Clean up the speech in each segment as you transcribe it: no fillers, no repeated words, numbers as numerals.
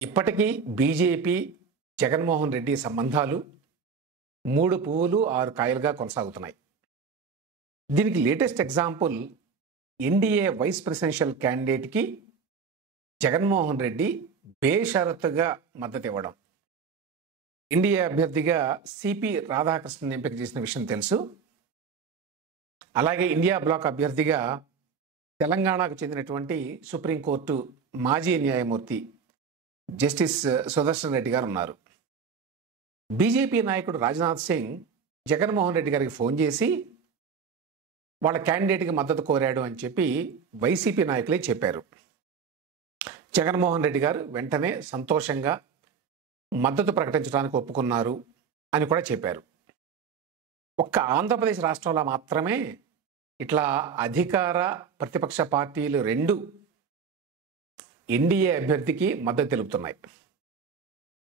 ఇప్పటికీ బీజేపీ, జగన్మోహన్ రెడ్డి సంబంధాలు 3 పువ్వులు 6 కాయలుగా కొనసాగుతున్నాయి. దీనికి latest example NDA vice presidential క్యాండిడేట్‌కి జగన్మోహన్ రెడ్డి బేషరతుగా మద్దతివ్వడం. ఎన్డీఏ అభ్యర్థిగా సిపి రాధాకృష్ణన్ ఎంపిక చేసిన విషయం తెలుసు. అలాగే ఇండియా బ్లాక్ అభ్యర్థిగా తెలంగాణకు చెందినటువంటి సుప్రీంకోర్టు మాజీ న్యాయమూర్తి జస్టిస్ సుదర్శన్ రెడ్డి గారు ఉన్నారు. బీజేపీ నాయకుడు రాజ్నాథ్ సింగ్ జగన్మోహన్ రెడ్డి గారికి ఫోన్ చేసి వాళ్ళ క్యాండిడేట్కి మద్దతు కోరాడు అని చెప్పి వైసీపీ నాయకులే చెప్పారు. జగన్మోహన్ రెడ్డి గారు వెంటనే సంతోషంగా మద్దతు ప్రకటించడానికి ఒప్పుకున్నారు అని కూడా చెప్పారు. ఒక్క ఆంధ్రప్రదేశ్ రాష్ట్రంలో మాత్రమే ఇట్లా అధికార ప్రతిపక్ష పార్టీలు రెండు ఎన్డీఏ అభ్యర్థికి మద్దతు తెలుపుతున్నాయి.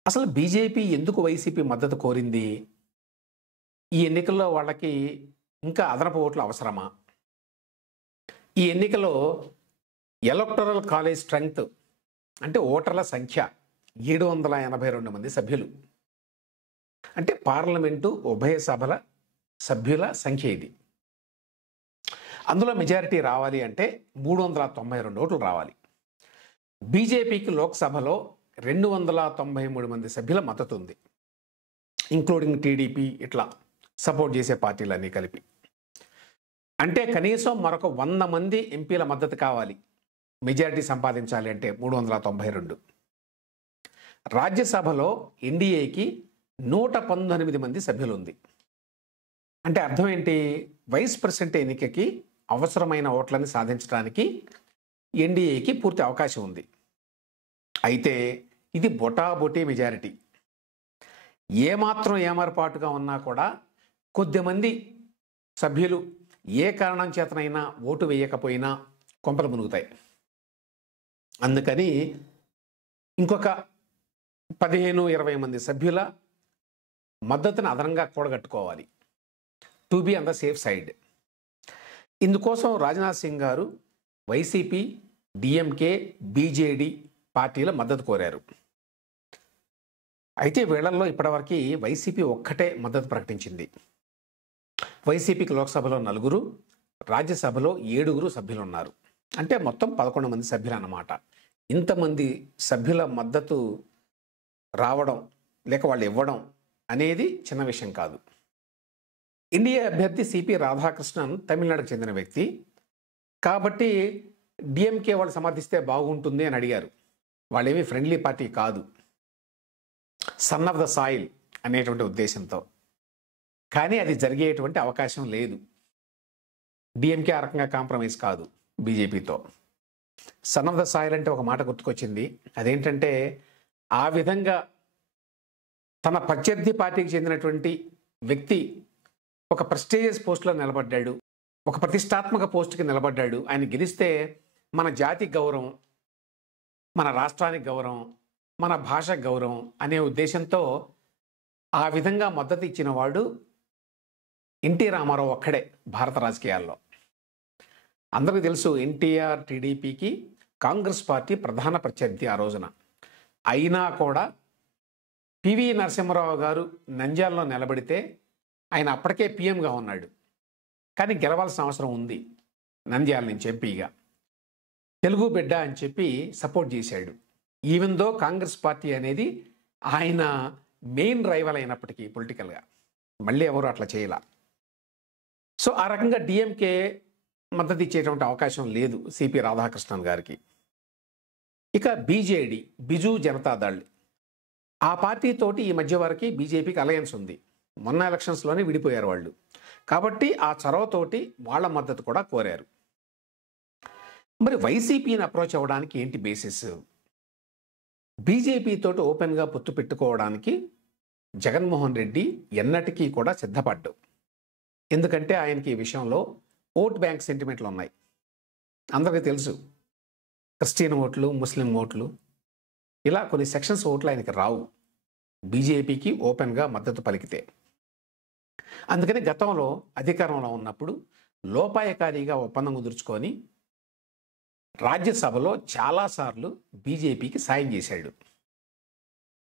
అసలు బీజేపీ ఎందుకు వైసీపీ మద్దతు కోరింది? ఈ ఎన్నికల్లో వాళ్ళకి ఇంకా అదనపు ఓట్లు అవసరమా? ఈ ఎన్నికలో ఎలక్టోరల్ కాలేజ్ స్ట్రెంగ్త్ అంటే ఓటర్ల సంఖ్య 782 మంది సభ్యులు. అంటే పార్లమెంటు ఉభయ సభల సభ్యుల సంఖ్య ఇది. అందులో మెజారిటీ రావాలి అంటే 392 ఓట్లు రావాలి. బీజేపీకి లోక్సభలో 293 మంది సభ్యుల మద్దతు ఉంది, ఇంక్లూడింగ్ టీడీపీ, ఇట్లా సపోర్ట్ చేసే పార్టీలన్నీ కలిపి. అంటే కనీసం మరొక 100 మంది ఎంపీల మద్దతు కావాలి మెజారిటీ సంపాదించాలి అంటే 392. రాజ్యసభలో ఎన్డీఏకి 118 మంది సభ్యులు ఉంది. అంటే అర్థం ఏంటి? వైస్ ప్రెసిడెంట్ ఎన్నికకి అవసరమైన ఓట్లని సాధించడానికి ఎన్డీఏకి పూర్తి అవకాశం ఉంది. అయితే ఇది బొటాబొటీ మెజారిటీ. ఏమాత్రం ఏమరపాటుగా ఉన్నా కూడా కొద్దిమంది సభ్యులు ఏ కారణం చేతనైనా ఓటు వేయకపోయినా కొంపలు మునుగుతాయి. అందుకని ఇంకొక 15-20 మంది సభ్యుల మద్దతును అదనంగా కూడగట్టుకోవాలి, to be on the safe side. ఇందుకోసం రాజ్నాథ్ సింగ్ గారు వైసీపీ, డిఎంకే, బీజేడీ పార్టీల మద్దతు కోరారు. అయితే వీళ్లలో ఇప్పటివరకు వైసీపీ ఒక్కటే మద్దతు ప్రకటించింది. వైసీపీకి లోక్సభలో 4, రాజ్యసభలో 7 సభ్యులు ఉన్నారు. అంటే మొత్తం 11 మంది సభ్యులు అన్నమాట. ఇంతమంది సభ్యుల మద్దతు రావడం లేక వాళ్ళు ఇవ్వడం అనేది చిన్న విషయం కాదు. ఎన్డీఏ అభ్యర్థి సిపి రాధాకృష్ణన్ తమిళనాడుకు చెందిన వ్యక్తి కాబట్టి డిఎంకే వాళ్ళు సమర్థిస్తే బాగుంటుంది అని అడిగారు. వాళ్ళేమీ ఫ్రెండ్లీ పార్టీ కాదు, సన్ ఆఫ్ ద సాయిల్ అనేటువంటి ఉద్దేశంతో. కానీ అది జరిగేటువంటి అవకాశం లేదు. డిఎంకే ఆ రకంగా కాంప్రమైజ్ కాదు బీజేపీతో. సన్ ఆఫ్ ద సాయిల్ అంటే ఒక మాట గుర్తుకొచ్చింది. అదేంటంటే ఆ విధంగా తన ప్రత్యర్థి పార్టీకి చెందినటువంటి వ్యక్తి ఒక ప్రెస్టీజియస్ పోస్టులో నిలబడ్డాడు, ఒక ప్రతిష్టాత్మక పోస్టుకి నిలబడ్డాడు. ఆయన గెలిస్తే మన జాతి గౌరవం, మన రాష్ట్రానికి గౌరవం, మన భాష గౌరవం అనే ఉద్దేశంతో ఆ విధంగా మద్దతు ఇచ్చిన వాడు ఎన్టీ రామారావు ఒక్కడే భారత రాజకీయాల్లో. అందరికీ తెలుసు ఎన్టీఆర్ టీడీపీకి కాంగ్రెస్ పార్టీ ప్రధాన ప్రత్యర్థి ఆ రోజున. అయినా కూడా పివి నరసింహారావు గారు నంద్యాలలో నిలబడితే ఆయన అప్పటికే పీఎంగా ఉన్నాడు, కానీ గెలవాల్సిన అవసరం ఉంది. నంద్యాల నుంచి ఎంపీగా తెలుగు బిడ్డ అని చెప్పి సపోర్ట్ చేశాడు. ఈవెన్ దో కాంగ్రెస్ పార్టీ అనేది ఆయన మెయిన్ రైవల్ అయినప్పటికీ పొలిటికల్గా మళ్ళీ ఎవరు అట్లా చేయాల. సో ఆ రకంగా డిఎంకే మద్దతు ఇచ్చేటువంటి అవకాశం లేదు సిపి రాధాకృష్ణన్ గారికి. ఇక బీజేడీ, బిజు జనతాదళ్, ఆ పార్టీతోటి ఈ మధ్య వరకు బీజేపీకి అలయన్స్ ఉంది. మొన్న ఎలక్షన్స్లోనే విడిపోయారు వాళ్ళు. కాబట్టి ఆ చొరవతోటి వాళ్ళ మద్దతు కూడా కోరారు. మరి వైసీపీని అప్రోచ్ అవ్వడానికి ఏంటి బేసిస్? బీజేపీతోటి ఓపెన్గా పొత్తు పెట్టుకోవడానికి జగన్మోహన్ రెడ్డి ఎన్నటికీ కూడా సిద్ధపడ్డాడు. ఎందుకంటే ఆయనకి ఈ విషయంలో ఓట్ బ్యాంక్ సెంటిమెంట్లు ఉన్నాయి. అందరికీ తెలుసు, క్రిస్టియన్ ఓట్లు, ముస్లిం ఓట్లు, ఇలా కొన్ని సెక్షన్స్ ఓట్లు ఆయనకి రావు బీజేపీకి ఓపెన్గా మద్దతు పలికితే. అందుకని గతంలో అధికారంలో ఉన్నప్పుడు లోపాయకారిగా ఒప్పందం కుదుర్చుకొని రాజ్యసభలో చాలాసార్లు బీజేపీకి సాయం చేశాడు.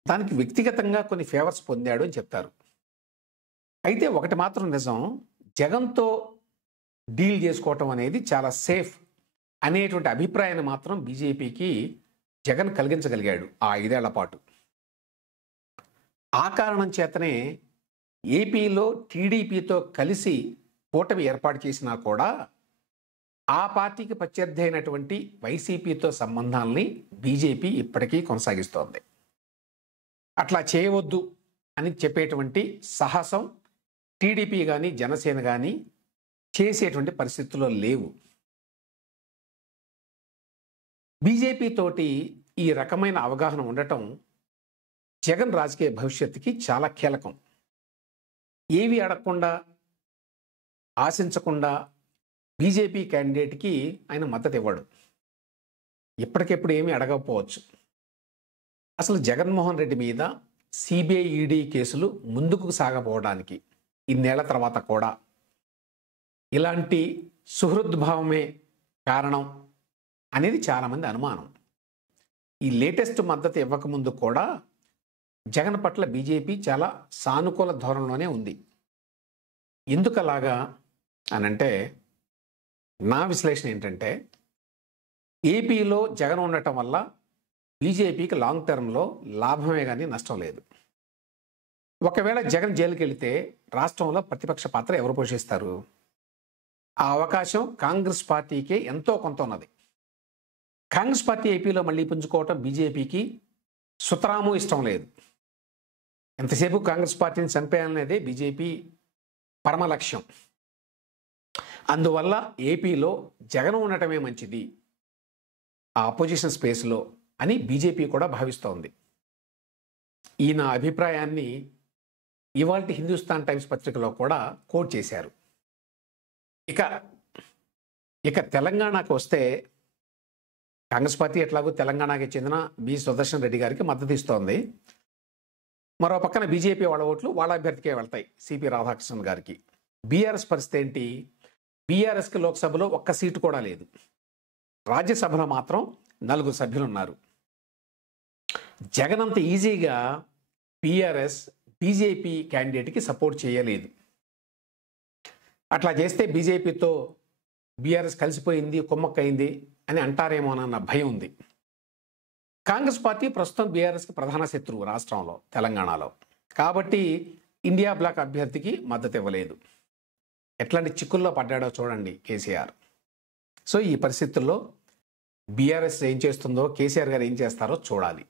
దానికి వ్యక్తిగతంగా కొన్ని ఫేవర్స్ పొందాడు అని చెప్తారు. అయితే ఒకటి మాత్రం నిజం, జగన్తో డీల్ చేసుకోవటం అనేది చాలా సేఫ్ అనేటువంటి అభిప్రాయాన్ని మాత్రం బీజేపీకి జగన్ కలిగించగలిగాడు ఆ 5 ఏళ్ల పాటు. ఆ కారణం చేతనే ఏపీలో టీడీపీతో కలిసి కూటమి ఏర్పాటు చేసినా కూడా ఆ పార్టీకి ప్రత్యర్థి అయినటువంటి వైసీపీతో సంబంధాలని బీజేపీ ఇప్పటికీ కొనసాగిస్తోంది. అట్లా చేయవద్దు అని చెప్పేటువంటి సాహసం టీడీపీ కానీ జనసేన కానీ చేసేటువంటి పరిస్థితుల్లో లేవు. బీజేపీ తోటి ఈ రకమైన అవగాహన ఉండటం జగన్ రాజకీయ భవిష్యత్తుకి చాలా కీలకం. ఏవి అడగకుండా, ఆశించకుండా బీజేపీ క్యాండిడేట్కి ఆయన మద్దతు ఇవ్వడు. ఇప్పటికెప్పుడు ఏమీ అడగకపోవచ్చు. అసలు జగన్మోహన్ రెడ్డి మీద సిబిఐ ఈడీ కేసులు ముందుకు సాగపోవడానికి ఇన్నేళ్ల తర్వాత కూడా ఇలాంటి సుహృద్భావమే కారణం అనేది చాలామంది అనుమానం. ఈ లేటెస్ట్ మద్దతు ఇవ్వకముందు కూడా జగన్ పట్ల బీజేపీ చాలా సానుకూల ధోరణిలోనే ఉంది. ఎందుకలాగా అనంటే, నా విశ్లేషణ ఏంటంటే, ఏపీలో జగన్ ఉండటం వల్ల బీజేపీకి లాంగ్ టర్మ్లో లాభమే కానీ నష్టం లేదు. ఒకవేళ జగన్ జైలుకి వెళితే రాష్ట్రంలో ప్రతిపక్ష పాత్ర ఎవరు పోషిస్తారు? ఆ అవకాశం కాంగ్రెస్ పార్టీకే ఎంతో కొంత ఉన్నది. కాంగ్రెస్ పార్టీ ఏపీలో మళ్ళీ పుంజుకోవటం బీజేపీకి సుతరాము ఇష్టం లేదు. ఎంతసేపు కాంగ్రెస్ పార్టీని చంపేయాలనేదే బీజేపీ పరమ లక్ష్యం. అందువల్ల ఏపీలో జగన్ ఉండటమే మంచిది ఆ అపోజిషన్ స్పేస్లో అని బీజేపీ కూడా భావిస్తోంది. ఈ నా అభిప్రాయాన్ని ఇవాల్టి హిందుస్థాన్ టైమ్స్ పత్రికలో కూడా కోట్ చేశారు. ఇక తెలంగాణకు వస్తే, కాంగ్రెస్ పార్టీ ఎట్లాగో తెలంగాణకి చెందిన బి సుదర్శన్ రెడ్డి గారికి మద్దతు ఇస్తోంది. మరో పక్కన బీజేపీ వాళ్ళ ఓట్లు వాళ్ళ అభ్యర్థికే వెళ్తాయి, సిపి రాధాకృష్ణన్ గారికి. బీఆర్ఎస్ పరిస్థితి ఏంటి? బీఆర్ఎస్కి లోక్సభలో ఒక్క సీటు కూడా లేదు. రాజ్యసభలో మాత్రం 4 సభ్యులు ఉన్నారు. జగన్ అంత ఈజీగా బీఆర్ఎస్ బీజేపీ క్యాండిడేట్కి సపోర్ట్ చేయలేదు. అట్లా చేస్తే బీజేపీతో బీఆర్ఎస్ కలిసిపోయింది, కుమ్మక్కయింది అని అంటారేమోనన్న భయం ఉంది. కాంగ్రెస్ పార్టీ ప్రస్తుతం బీఆర్ఎస్కి ప్రధాన శత్రువు రాష్ట్రంలో, తెలంగాణలో. కాబట్టి ఇండియా బ్లాక్ అభ్యర్థికి మద్దతు ఇవ్వలేదు. ఎట్లాంటి చిక్కుల్లో పడ్డాడో చూడండి కేసీఆర్. సో ఈ పరిస్థితుల్లో బీఆర్ఎస్ ఏం చేస్తుందో, కేసీఆర్ గారు ఏం చేస్తారో చూడాలి.